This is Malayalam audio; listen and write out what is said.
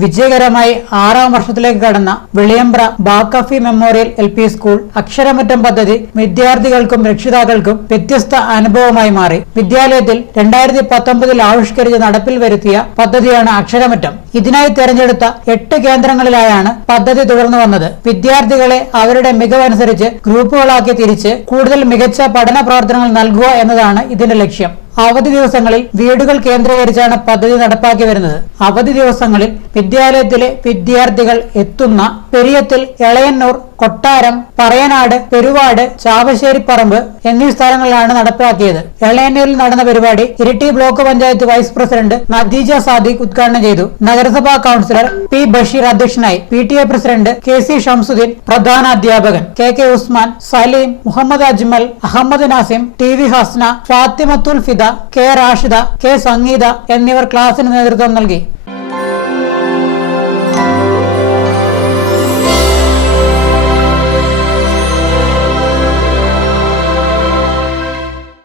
വിജയകരമായി 6ാം വർഷത്തിലേക്ക് കടന്ന വെളിയമ്പ്ര ബാക്കഫി മെമ്മോറിയൽ LP സ്കൂൾ അക്ഷരമുറ്റം പദ്ധതി വിദ്യാർത്ഥികൾക്കും രക്ഷിതാക്കൾക്കും വ്യത്യസ്ത അനുഭവമായി മാറി. വിദ്യാലയത്തിൽ 2019 ആവിഷ്കരിച്ച് നടപ്പിൽ വരുത്തിയ പദ്ധതിയാണ് അക്ഷരമുറ്റം. ഇതിനായി തെരഞ്ഞെടുത്ത 8 കേന്ദ്രങ്ങളിലായാണ് പദ്ധതി തുടർന്നു വന്നത്. വിദ്യാർത്ഥികളെ അവരുടെ മികവനുസരിച്ച് ഗ്രൂപ്പുകളാക്കി തിരിച്ച് കൂടുതൽ മികച്ച പഠന പ്രവർത്തനങ്ങൾ നൽകുക എന്നതാണ് ഇതിന്റെ ലക്ഷ്യം. അവധി ദിവസങ്ങളിൽ വീടുകൾ കേന്ദ്രീകരിച്ചാണ് പദ്ധതി നടപ്പാക്കി വരുന്നത്. അവധി ദിവസങ്ങളിൽ വിദ്യാലയത്തിലെ വിദ്യാർത്ഥികൾ എത്തുന്ന പെരിയത്തിൽ, എളയന്നൂർ, കൊട്ടാരം, പറയനാട്, പെരുവാട്, ചാവശ്ശേരിപ്പറമ്പ് എന്നീ സ്ഥലങ്ങളിലാണ് നടപ്പാക്കിയത്. എളയന്നൂരിൽ നടന്ന പരിപാടി Iritty block panchayat vice president നദീജ Sadiq ഉദ്ഘാടനം ചെയ്തു. നഗരസഭാ കൌൺസിലർ P. ബഷീർ അധ്യക്ഷനായി. PTA പ്രസിഡന്റ് KC ഷംസുദ്ദീൻ, പ്രധാന അധ്യാപകൻ KK Usman, Saleem, Muhammad Ajmal, Ahmed Nazim, TV Hasna, Fathimathul Fida, K. Rashida, K. സംഗീത എന്നിവർ ക്ലാസിന് നേതൃത്വം നൽകി.